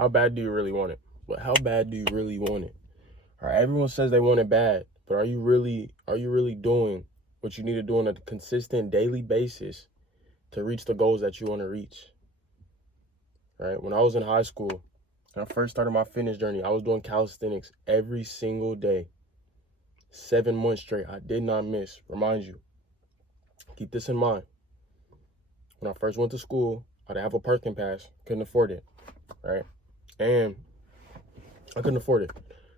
How bad do you really want it? But how bad do you really want it? All right, everyone says they want it bad, but are you really doing what you need to do on a consistent daily basis to reach the goals that you want to reach? Right? When I was in high school, when I first started my fitness journey, I was doing calisthenics every single day. 7 months straight. I did not miss. Remind you. Keep this in mind. When I first went to school, I didn't have a parking pass. Couldn't afford it. Right? And I couldn't afford it.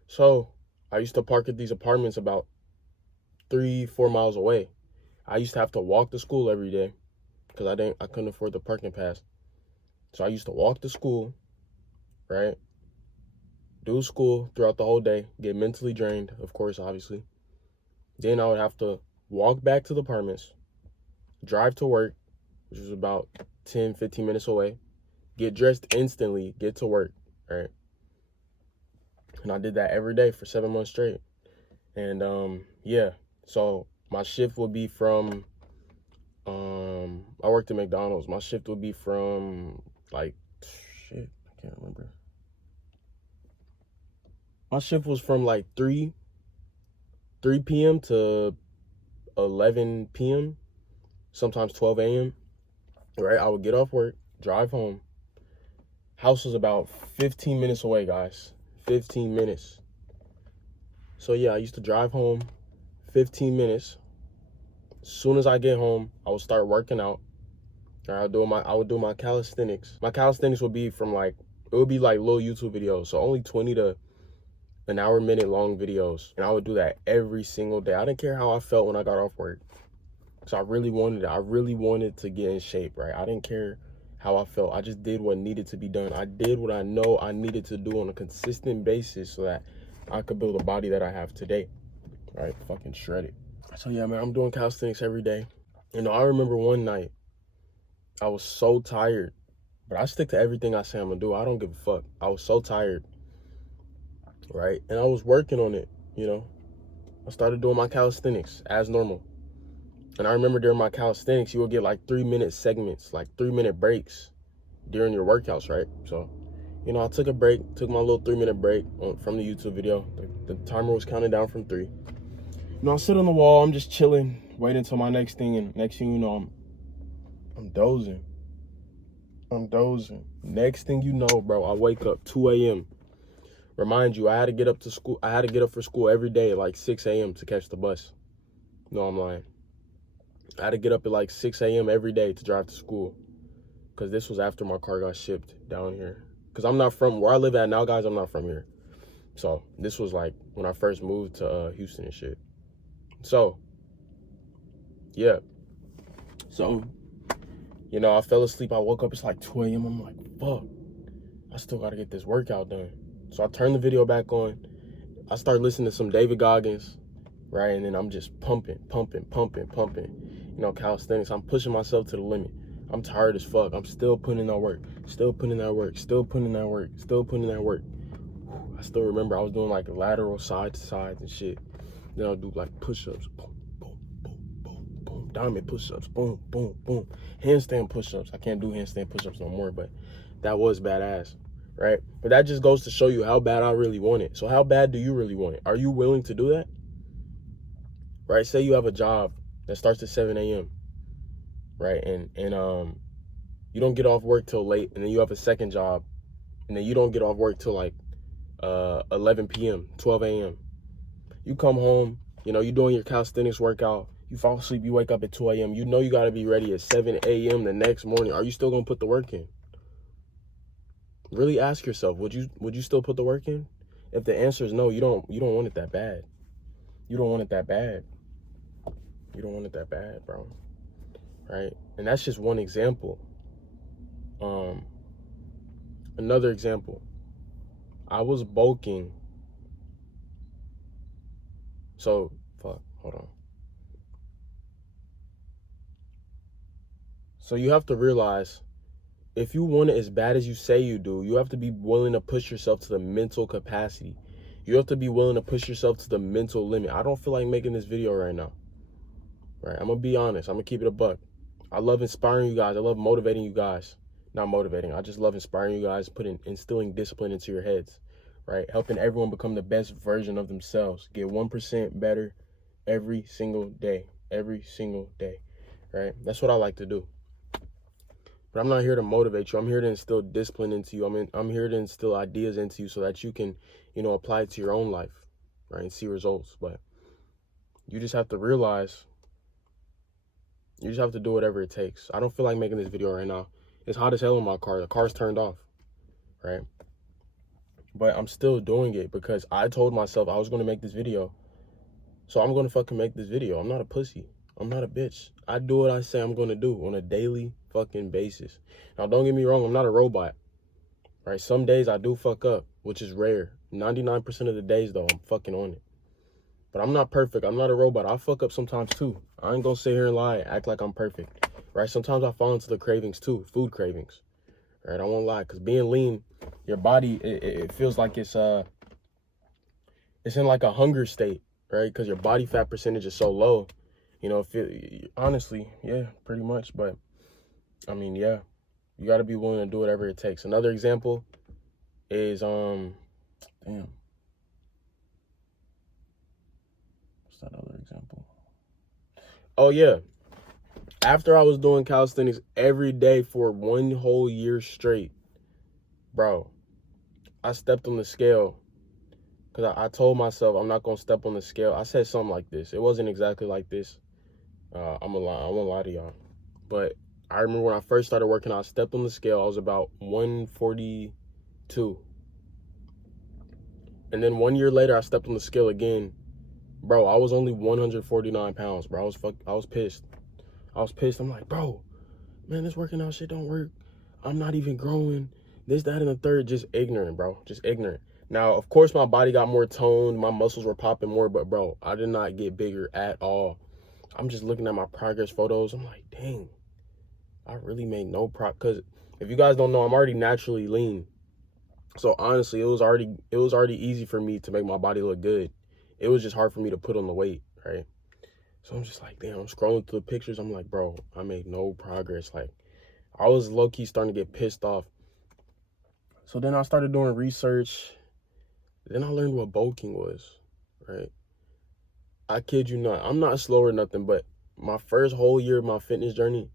So I used to park at these apartments about 3-4 miles away. I used to have to walk to school every day because I couldn't afford the parking pass. So I used to walk to school, right? Do school throughout the whole day, get mentally drained, of course, obviously. Then I would have to walk back to the apartments, drive to work, which was about 10-15 minutes away, get dressed instantly, get to work, right? And I did that every day for 7 months straight. And yeah, so my shift would be from, I worked at McDonald's. My shift would be from I can't remember. My shift was from 3 p.m. to 11 p.m., sometimes 12 a.m., right? I would get off work, drive home. House was about 15 minutes away, guys. 15 minutes. So yeah, I used to drive home 15 minutes. As soon as I get home, I would start working out. I would do my calisthenics. My calisthenics would be from it would be little YouTube videos. So only 20 to an hour, minute long videos. And I would do that every single day. I didn't care how I felt when I got off work. So I really wanted it. I really wanted to get in shape, right? I didn't care how I felt. I just did what needed to be done. I did what I know I needed to do on a consistent basis so that I could build a body that I have today, right? Fucking shredded. So yeah, man, I'm doing calisthenics every day. I remember one night, I was so tired, but I stick to everything I say I'm gonna do. I don't give a fuck. I was so tired, right? And I was working on it, I started doing my calisthenics as normal. And I remember during my calisthenics, you would get 3-minute segments, 3-minute breaks during your workouts, right? So, I took a break, took my little 3-minute break from the YouTube video. The timer was counting down from 3. I sit on the wall, I'm just chilling, waiting until my next thing, and next thing you know, I'm dozing. Next thing you know, bro, I wake up 2 a.m. Remind you, I had to get up for school every day at 6 a.m. to catch the bus. No, I'm lying. I had to get up at 6 a.m. every day to drive to school because this was after my car got shipped down here. Because I'm not from where I live at now, guys. I'm not from here. So this was when I first moved to Houston and shit. So, yeah. So, I fell asleep. I woke up. It's 2 a.m. I'm like, fuck. I still got to get this workout done. So I turned the video back on. I start listening to some David Goggins, right? And then I'm just pumping. Calisthenics. I'm pushing myself to the limit. I'm tired as fuck. I'm still putting in that work. I still remember I was doing lateral side to sides and shit. Then I'll do push-ups. Boom, boom, boom, boom, boom. Diamond push-ups. Boom, boom, boom. Handstand push-ups. I can't do handstand push-ups no more, but that was badass, right? But that just goes to show you how bad I really want it. So how bad do you really want it? Are you willing to do that? Right? Say you have a job that starts at 7 a.m., right? And you don't get off work till late, and then you have a second job, and then you don't get off work till 11 p.m., 12 a.m. You come home, you're doing your calisthenics workout, you fall asleep, you wake up at 2 a.m. You know you got to be ready at 7 a.m. the next morning. Are you still going to put the work in? Really ask yourself, would you still put the work in? If the answer is no, you don't want it that bad. You don't want it that bad. You don't want it that bad, bro. Right? And that's just one example. Another example. I was bulking. So, hold on. So you have to realize, if you want it as bad as you say you do, you have to be willing to push yourself to the mental capacity. You have to be willing to push yourself to the mental limit. I don't feel like making this video right now. Right? I'm going to be honest. I'm going to keep it a buck. I love inspiring you guys. I love motivating you guys. not motivating. I just love inspiring you guys, instilling discipline into your heads, right? Helping everyone become the best version of themselves. Get 1% better every single day, right? That's what I like to do. But I'm not here to motivate you. I'm here to instill discipline into you. I'm here to instill ideas into you so that you can, apply it to your own life, right, and see results. But you just have to realize, you just have to do whatever it takes. I don't feel like making this video right now. It's hot as hell in my car. The car's turned off, right? But I'm still doing it because I told myself I was going to make this video. So I'm going to fucking make this video. I'm not a pussy. I'm not a bitch. I do what I say I'm going to do on a daily fucking basis. Now, don't get me wrong. I'm not a robot, right? Some days I do fuck up, which is rare. 99% of the days, though, I'm fucking on it. But I'm not perfect. I'm not a robot. I fuck up sometimes, too. I ain't going to sit here and lie and act like I'm perfect, right? Sometimes I fall into the cravings, too. Food cravings, right? I won't lie. Because being lean, your body, it feels like it's in like a hunger state, right? Because your body fat percentage is so low. Honestly, yeah, pretty much. But, yeah, you got to be willing to do whatever it takes. Another example is, damn. What's that other example? Oh, yeah. After I was doing calisthenics every day for 1 whole year straight, bro, I stepped on the scale. Because I told myself I'm not going to step on the scale. I said something like this. It wasn't exactly like this. I'm a lie. I won't lie to y'all. But I remember when I first started working out, I stepped on the scale. I was about 142. And then 1 year later, I stepped on the scale again. Bro, I was only 149 pounds, bro. I was pissed. I was pissed. I'm like, bro, man, this working out shit don't work. I'm not even growing. This, that, and the third. Just ignorant, bro. Just ignorant. Now, of course, my body got more toned. My muscles were popping more. But, bro, I did not get bigger at all. I'm just looking at my progress photos. I'm like, dang, I really made no progress. Because if you guys don't know, I'm already naturally lean. So, honestly, it was already easy for me to make my body look good. It was just hard for me to put on the weight, right? So, I'm just like, damn, I'm scrolling through the pictures. I'm like, bro, I made no progress. Like, I was low-key starting to get pissed off. So, then I started doing research. Then I learned what bulking was, right? I kid you not. I'm not slow or nothing, but my first whole year of my fitness journey,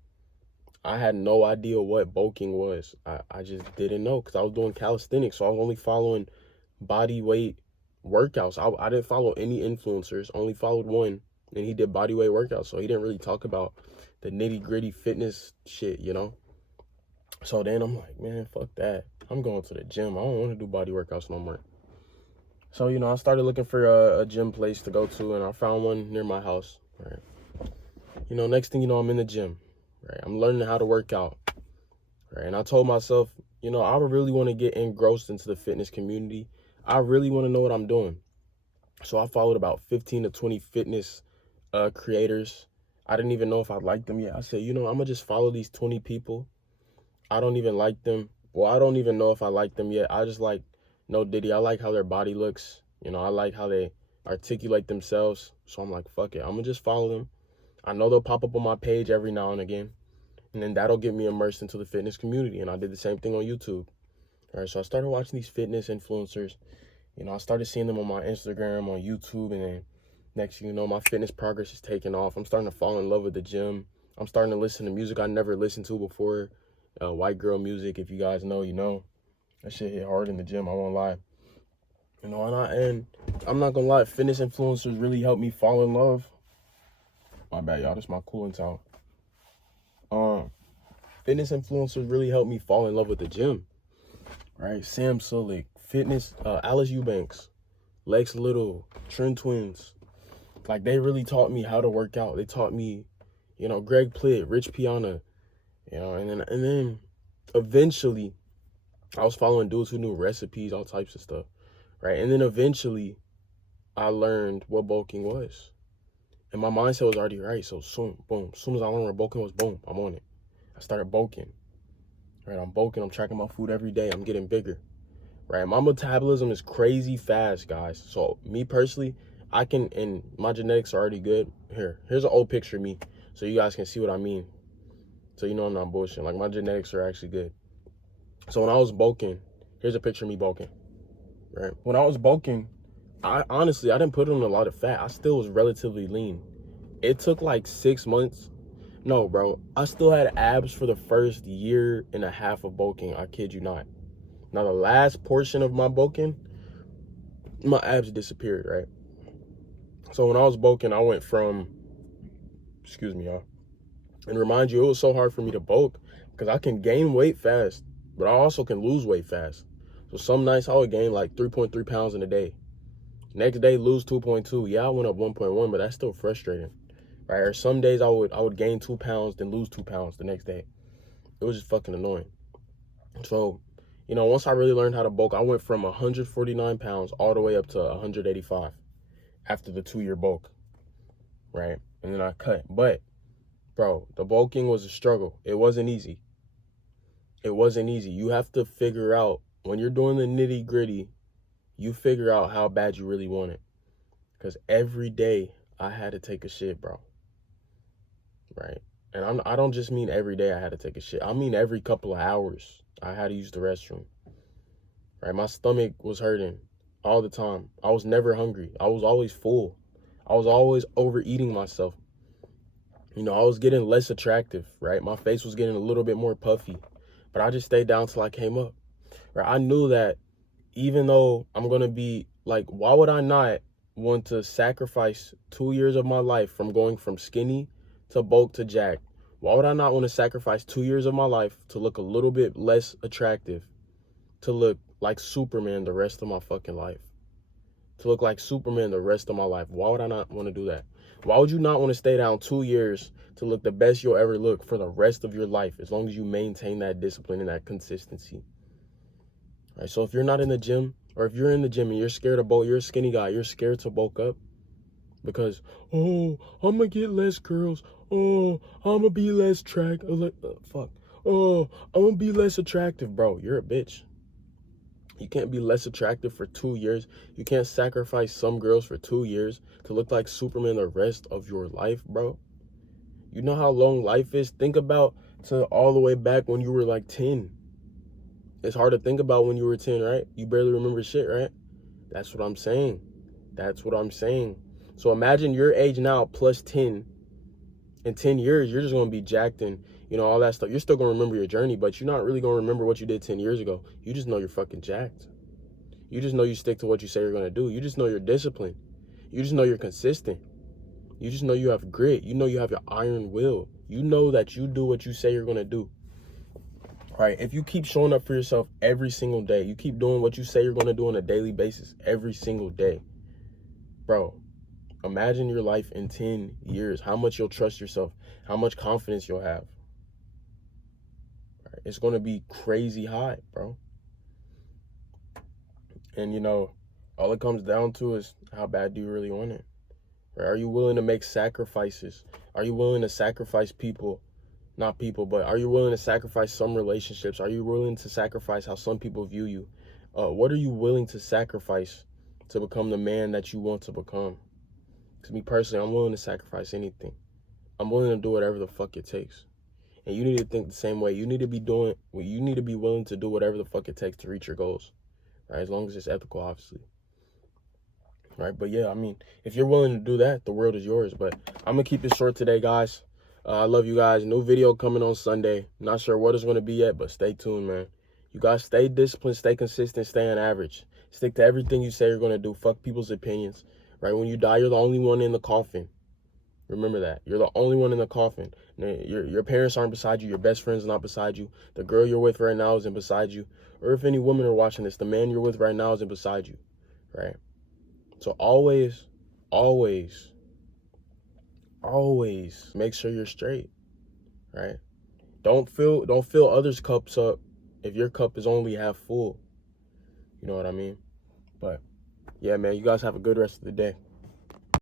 I had no idea what bulking was. I just didn't know because I was doing calisthenics. So I was only following body weight workouts. I didn't follow any influencers, only followed one, and he did body weight workouts. So he didn't really talk about the nitty gritty fitness shit, So then I'm like, man, fuck that. I'm going to the gym. I don't want to do body workouts no more. So, I started looking for a gym place to go to, and I found one near my house, right? Next thing you know, I'm in the gym, right? I'm learning how to work out, right? And I told myself, I really want to get engrossed into the fitness community. I really want to know what I'm doing. So I followed about 15 to 20 fitness creators. I didn't even know if I liked them yet. I said, I'm going to just follow these 20 people. I don't even like them. Well, I don't even know if I like them yet. I just like No Diddy. I like how their body looks. I like how they articulate themselves. So I'm like, fuck it. I'm going to just follow them. I know they'll pop up on my page every now and again. And then that'll get me immersed into the fitness community. And I did the same thing on YouTube. All right, so I started watching these fitness influencers. I started seeing them on my Instagram, on YouTube. And then next thing you know, my fitness progress is taking off. I'm starting to fall in love with the gym. I'm starting to listen to music I never listened to before. White girl music, if you guys know, That shit hit hard in the gym, I won't lie. And I'm not gonna lie, fitness influencers really helped me fall in love. My bad, y'all, this my cooling towel. Fitness influencers really helped me fall in love with the gym, right? Sam Sulek, Alice Eubanks, Lex Little, Trent Twins. Like, they really taught me how to work out. They taught me, Greg Plitt, Rich Piana, and then eventually I was following dudes who knew recipes, all types of stuff, right? And then eventually I learned what bulking was. And my mindset was already right. So soon, boom, as soon as I learned what bulking was, boom, I'm on it. I started bulking, right? I'm bulking. I'm tracking my food every day. I'm getting bigger, right? My metabolism is crazy fast, guys. So me personally, and my genetics are already good. Here's an old picture of me so you guys can see what I mean. So I'm not bullshitting. Like, my genetics are actually good. So when I was bulking, here's a picture of me bulking, right? When I was bulking, I honestly, I didn't put on a lot of fat. I still was relatively lean. It took like 6 months. No, bro. I still had abs for the first year and a half of bulking. I kid you not. Now, the last portion of my bulking, my abs disappeared, right? So when I was bulking, I went from, excuse me, y'all. And remind you, it was so hard for me to bulk because I can gain weight fast, but I also can lose weight fast. So some nights I would gain like 3.3 pounds in a day. Next day, lose 2.2. Yeah, I went up 1.1, but that's still frustrating, right? Or some days I would gain 2 pounds, then lose 2 pounds the next day. It was just fucking annoying. So, you know, once I really learned how to bulk, I went from 149 pounds all the way up to 185 after the 2-year bulk, right? And then I cut. But, bro, the bulking was a struggle. It wasn't easy. It wasn't easy. You have to figure out, when you're doing the nitty gritty, you figure out how bad you really want it. Because every day I had to take a shit, bro. Right? And I don't just mean every day I had to take a shit. I mean every couple of hours I had to use the restroom. Right? My stomach was hurting all the time. I was never hungry. I was always full. I was always overeating myself. You know, I was getting less attractive, right? My face was getting a little bit more puffy. But I just stayed down till I came up. Right? I knew that even though I'm going to be, like, why would I not want to sacrifice 2 years of my life from going from skinny to bulk to jack? Why would I not want to sacrifice 2 years of my life to look a little bit less attractive, to look like Superman the rest of my fucking life? To look like Superman the rest of my life. Why would I not want to do that? Why would you not want to stay down 2 years to look the best you'll ever look for the rest of your life, as long as you maintain that discipline and that consistency? Right, so if you're not in the gym, or if you're in the gym and you're scared of bulk, you're a skinny guy, you're scared to bulk up because, oh, I'm gonna get less girls. Oh, I'm gonna be less Oh, I'm gonna be less attractive, bro. You're a bitch. You can't be less attractive for 2 years. You can't sacrifice some girls for 2 years to look like Superman the rest of your life, bro. You know how long life is? Think about to all the way back when you were like 10. It's hard to think about when you were 10, right? You barely remember shit, right? That's what I'm saying. That's what I'm saying. So imagine your age now plus 10. In 10 years, you're just going to be jacked and, you know, all that stuff. You're still going to remember your journey, but you're not really going to remember what you did 10 years ago. You just know you're fucking jacked. You just know you stick to what you say you're going to do. You just know you're disciplined. You just know you're consistent. You just know you have grit. You know you have your iron will. You know that you do what you say you're going to do. Right? If you keep showing up for yourself every single day, you keep doing what you say you're going to do on a daily basis every single day, bro, imagine your life in 10 years, how much you'll trust yourself, how much confidence you'll have. Right? It's going to be crazy high, bro. And, you know, all it comes down to is how bad do you really want it? Right? Are you willing to make sacrifices? Are you willing to sacrifice people? Not people, but are you willing to sacrifice some relationships? Are you willing to sacrifice how some people view you? What are you willing to sacrifice to become the man that you want to become? To me personally, I'm willing to sacrifice anything. I'm willing to do whatever the fuck it takes. And you need to think the same way. You need to be willing to do whatever the fuck it takes to reach your goals. Right? As long as it's ethical, obviously. Right? But yeah, I mean, if you're willing to do that, the world is yours. But I'm going to keep it short today, guys. I love you guys. New video coming on Sunday. Not sure what it's going to be yet, but stay tuned, man. You guys stay disciplined, stay consistent, stay on average. Stick to everything you say you're going to do. Fuck people's opinions. Right? When you die, you're the only one in the coffin. Remember that. You're the only one in the coffin. Your parents aren't beside you. Your best friend's not beside you. The girl you're with right now isn't beside you. Or if any women are watching this, the man you're with right now isn't beside you. Right? So always make sure you're straight, right? Don't fill others' cups up if your cup is only half full. You know what I mean? But yeah, man, you guys have a good rest of the day.